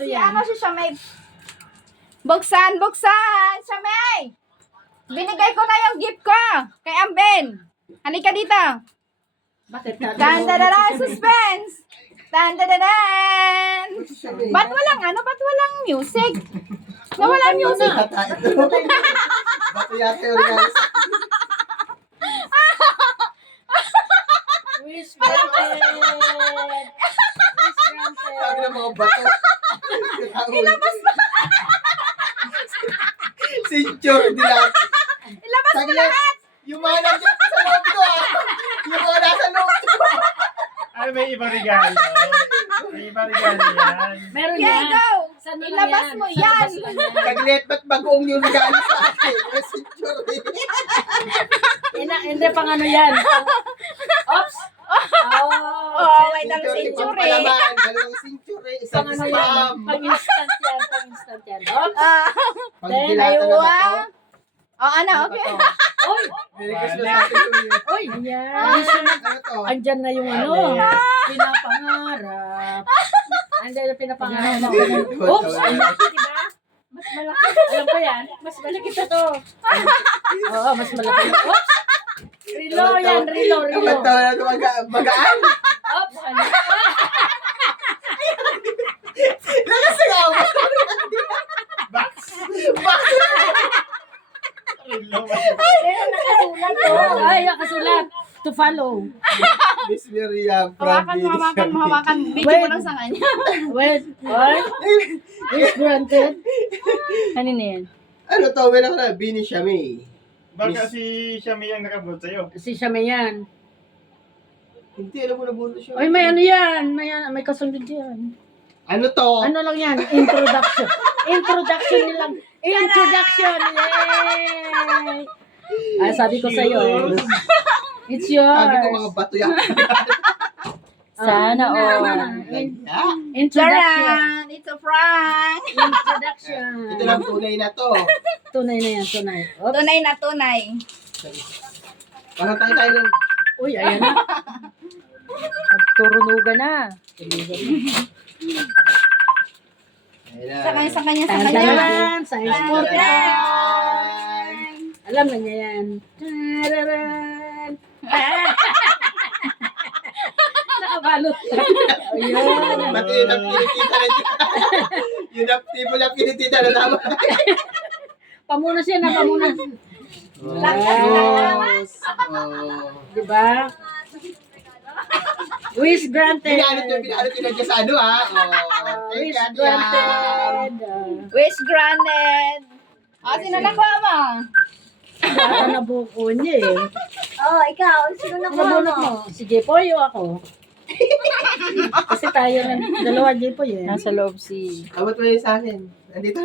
Ito si yan. ano si Shamay. Buksan! Shamay! Binigay ko na yung gift ko kay Amben. Halika dito. Bakit? Tan-tadada! Suspense! Tan-tadadan! Ba't walang music? Nawalan music. Bato yata yung regalo sa Wish granted. sabi ng mga bato. Ilabas na. Century nila. Ilabas mo lahat. Yung mga nandiyan sa loob ko Yung mga nasa loob ko. Ay, may ibang regalo. May ibang regalo yan. Meron Yeah, yan. go. Saan mo Ilabas yan? mo Sa yan. labas lang yan. Saglit, ba't bagoong yung regalo sa akin? Yung century. Hindi pang ano yan. Oops. Oh, may dang century. Pangpalaman, dalawang century, isang Pang ano yan. spam. Pang instant yan. Pang instant yan. Oops. Pangdilata na ba to? Oh, ano? Okay. Oy. Merry Christmas Happy New Year. Oy. Ayan. Ano to? Andyan na yung ano. Pinapangarap. Andyan yung pinapangarap mo. Oops. Ang laki, diba? Mas malaki. Alam ko yan. Mas malaki to. Oo, mas malaki. Oops. Rilo yan. Rilo. Kapag to na magaan. Oops. Ano? Nakasayaw mo. Box! Box! Nakasulat to. Ay, nakasulat. To follow. Miss Miriam from Hawakan. Video ko lang sa kanya. Wait. What? Wish granted. Ano na yan? Ano to? Wala ko na. Bini Shami. Baka si Shami ang nakabot sa'yo. Si Shame yan. Hindi, alam mo na buto siya. Ay, may ano yan. May kasunod yan. Ano to? Ano lang yan? Introduction. Introduction nilang. Introduction. Yay! Ay, sabi ko sa'yo. It's yours. Sabi ko mga bato yan. Sana all. Introduction. Charan! It's a prank! Introduction. Ito lang tunay na to. Tunay na yan, tunay. Oops. Tunay na tunay. Parang tayo ng... Uy, ayan na. Nagturunugan na. Sa kanya. Tararan, science for Tararan! Alam na niya yan. Tararan. Nakabalot. Ayun. Ba't yun ang kinikita na dyan? Yun ang tipo na kinikita na tama. Pamunas yan na, pamunas. Yes. Oh. Diba? Wish granted. Pinanot yun na dyan sa ano Oh. Wish Thank you, granted. Wish granted! Sino nakuha mo? Baka nabuko niya eh. Oh, ikaw. Sino Ano bunot mo? Si Jepoy o ako? Kasi tayo lang. Dalawa Jepoy eh. Nasa loob si... Abot mo yun sa akin. Nandito